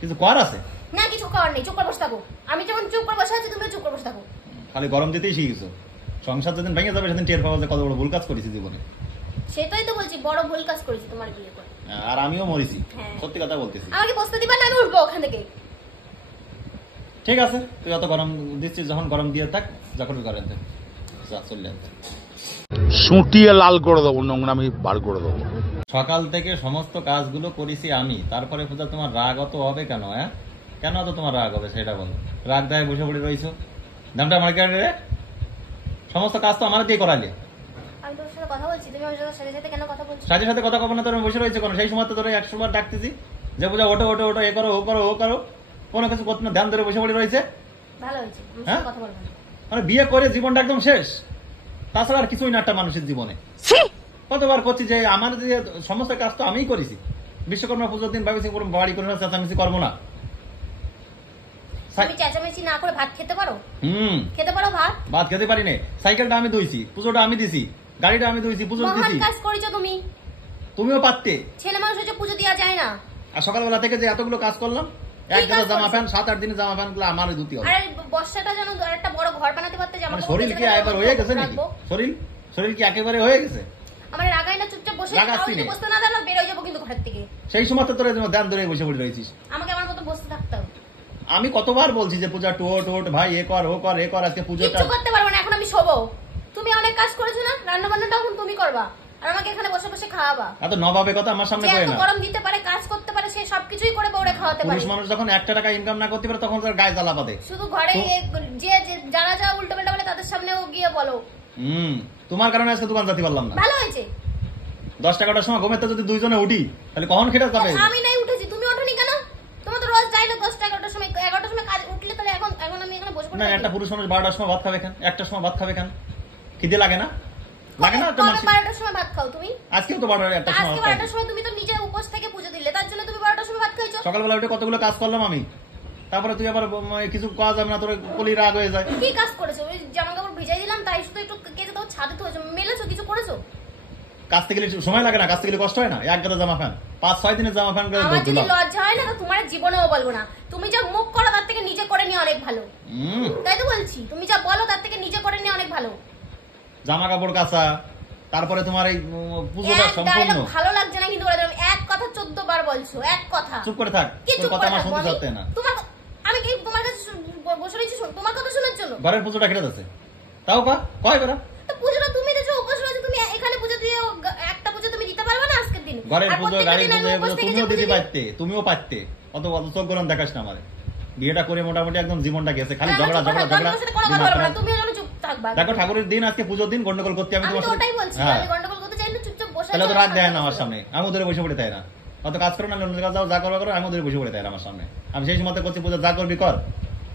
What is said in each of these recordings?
কিছু কর আছে না? কিছু করার নেই, চুপ করে বসে থাকো। আমি যখন চুপ করে বসে আছি তুমিও চুপ করে বসে থাকো। খালি গরম দিতেই শিখেছো। সংসার যেদিন ভেঙে যাবে সেদিন টের পাবো যে কত বড় ভুল কাজ করেছি জীবনে। সেটাই তো বলছি, বড় ভুল কাজ করেছি তোমার বিয়ে করে। আর আমিও মরেছি, হ্যাঁ। সত্যি কথা বলতেছি। আমাকে বসতে দিবা না, আমি উঠবো ওখান থেকে। ঠিক আছে, তুই অত গরম দিচ্ছিস যখন গরম দিয়ে থাক, যখন করেন যা চলে সুটিয়ে লাল করে দেবো, নোংরামি বার করে দেবো। সকাল থেকে সমস্ত কাজগুলো করেছি আমি, তারপরে পূজা তোমার রাগ অত হবে কেন? হ্যাঁ, কেন অত তোমার রাগ হবে সেটা বলো। রাগ দেয় বসে পড়ে রয়েছো, দামটা আমার রে, সমস্ত কাজ তো আমার দিয়ে করালে। আমি তোর সাথে কথা বলছি, তুমি আমার সাথে সাথে কেন কথা বলছো? সাথে সাথে কথা কব না, তোর বসে রয়েছে কোনো? সেই সময় তো তোর 100 বার ডাকতেছি যে পূজা ওটো ওটো ওটো, এ করো ও করো ও করো, কোনো কিছু করতে না, ধ্যান ধরে বসে পড়ে রয়েছে। ভালো হয়েছে, হ্যাঁ? কথা বলবো না। মানে বিয়ে করে জীবনটা একদম শেষ, তাছাড়া আর কিছুই না একটা মানুষের জীবনে। কতবার করছি যে আমার যে সমস্ত কাজ তো আমিই করেছি। বিশ্বকর্মা পুজোর দিন ভাবেছি বাড়ি করে চেঁচামেচি করবো না। তুমি চেঁচামেচি না করে ভাত খেতে পারো? খেতে পারো ভাত? ভাত খেতে পারি না। সাইকেলটা আমি ধুইছি, পুজোটা আমি দিছি, গাড়িটা আমি ধুইছি, পুজো দিছি। কাজ করেছো তুমি, তুমিও পারতে। ছেলে মানুষ হচ্ছে, পুজো দেওয়া যায় না? আর সকালবেলা থেকে যে এতগুলো কাজ করলাম, এক গাদা জামা প্যান্ট, 7-8 দিনের জামা প্যান্ট গুলো আমারই ধুতে হবে। আরে বর্ষাটা যেন একটা বড় ঘর বানাতে পারতে, জামা শরীর কি একবার হয়ে গেছে নাকি? শরীর কি একেবারে হয়ে গেছে? আমার রাগাই না, চুপচাপ বসে বসতে না দাঁড়ালে বের হয়ে যাবো কিন্তু ঘর থেকে। সেই সময় তো তোর ধ্যান ধরে বসে পড়ে রয়েছিস। আমাকে আমার মতো বসে থাকতে হবে। আমি কতবার বলছি যে পূজা টোট টোট ভাই, এ কর ও কর এ কর, আজকে পুজোটা কিছু করতে পারবো না, এখন আমি শোবো। তুমি অনেক কাজ করেছো না, রান্না বান্নাটা এখন তুমি করবা আর আমাকে এখানে বসে বসে খাওয়াবা। এত নবাবে কথা আমার সামনে কই না। যে গরম দিতে পারে, কাজ করতে পারে, সে সবকিছুই করে বউরে খাওয়াতে পারে। পুরুষ মানুষ যখন 1 টাকা ইনকাম না করতে পারে তখন তার গায়ে জ্বালা বাঁধে। শুধু ঘরে যে যারা যা উল্টো পাল্টা বলে তাদের সামনেও গিয়ে বলো। তোমার কারণে আজকে দোকান যেতে পারলাম না। ভালো হয়েছে। 10-11টার সময় ঘুমেতে যদি দুইজনে উঠি তাহলে কখন খেতে যাবে? আমি নাই উঠেছি, তুমি ওঠোনি কেন? তোমার তো রোজ যাই না 10-11টার সময়, 11টার সময় কাজ উঠলে তাহলে এখন আমি এখানে বসে পড়ব না? একটা পুরুষ মানুষ 12টার সময় ভাত খাবে কেন? 1টার সময় ভাত খাবে কেন? খিদে লাগে না? লাগে না? 12টার সময় ভাত খাও তুমি? আজকেও তো 12টার সময়। আজকে 12টার সময় তুমি তো নিজে উপোস থেকে পুজো দিলে, তার জন্য তুমি 12টার সময় ভাত খাইছো। সকালবেলা উঠে কতগুলো কাজ করলাম আমি, তারপরে তুই আবার কিছু কাজ যাবে না, তোর কলি রাগ হয়ে যায়। কি কাজ করেছো? ওই জামা কাপড় ভিজাই দিলাম, তাই শুধু একটু কেটে দাও, ছাদে তো মেলেছো, কিছু করেছো? কাজতে গেলে সময় লাগে না? কাজতে গেলে কষ্ট হয় না? এক গাদা জামা প্যান্ট, 5-6 দিনের জামা প্যান্ট করে আমার যদি লজ্জা হয় না তো তোমার জীবনেও বলবো না। তুমি যা মুখ করো তার থেকে নিজে করে নিয়ে অনেক ভালো। তাই তো বলছি, তুমি যা বলো তার থেকে নিজে করে নিয়ে অনেক ভালো। জামা কাপড় কাচা, তারপরে তোমার এই পুজোটা সম্পূর্ণ ভালো লাগছে না কিন্তু এক কথা 14 বার বলছো, এক কথা। চুপ করে থাক, তোর কথা আমার শুনতে চাচ্ছে না। আমি কি তোমার কাছে বসে রয়েছি তোমার কথা শোনার জন্য? ঘরের পুজোটা কেটে যাচ্ছে, তাও কয় বেরা? তো পুজোটা তুমি দিছো, উপোস রয়েছে, তুমি এখানে পুজো দিয়ে একটা পুজো তুমি দিতে পারবে না আজকের দিন? ঘরের পুজো, গাড়ির পুজো তুমিও দিতে পারতে, তুমিও পারতে। অত চোখ গরম দেখাস না আমারে। বিয়েটা করে মোটামুটি একদম জীবনটা গেছে, খালি ঝগড়া ঝগড়া ঝগড়া। তুমিও যেন চুপ থাকবা। দেখো ঠাকুরের দিন আজকে পুজোর দিন গন্ডগোল করতে আমি তোমার সাথে। ওটাই বলছি, আমি গন্ডগোল করতে চাইলে চুপচাপ বসে। তাহলে তো রাগ দেয় না আমার সামনে, আমি ধরে বসে পড়ে তাই না। অত কাজ করো না, অন্য কাজ যাও, যা করো করো, আমি ধরে বসে পড়ে তাই আমার সামনে। আমি সেই সময় করছি পুজো, যা করবি কর,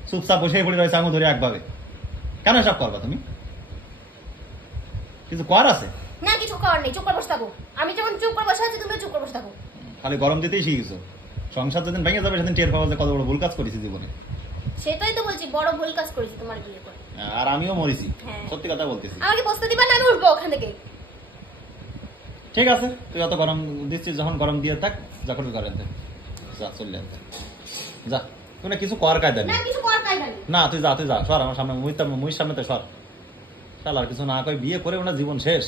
চুপচাপ বসেই পড়ে রয়েছে আমি ধরে একভাবে। কেন সব করবা তুমি? কিছু কর আছে না? কিছু করার নেই, চুপ করে বসে থাকো। আমি যখন চুপ করে বসে আছি তুমিও চুপ করে বসে থাকো। খালি গরম দিতেই শিখেছো। সংসার যেদিন ভেঙে যাবে সেদিন টের পাবো যে কত বড় ভুল কাজ করেছি জীবনে। সেটাই তো বলছি, বড় ভুল কাজ করেছি তোমার বিয়ে করে। আর আমিও মরেছি, সত্যি কথা বলতেছি। আমাকে বসতে দিবা না, আমি উঠবো ওখান থেকে। ঠিক আছে, তুই অত গরম দিচ্ছিস যখন গরম দিয়ে থাক, যখন করেন যা চলে যা। তুই না কিছু কর কায়দা নেই। না তুই যা সর আমার সামনে, মুহির সামনে তো সর। আর কিছু না কই বিয়ে করে ওনার জীবন শেষ।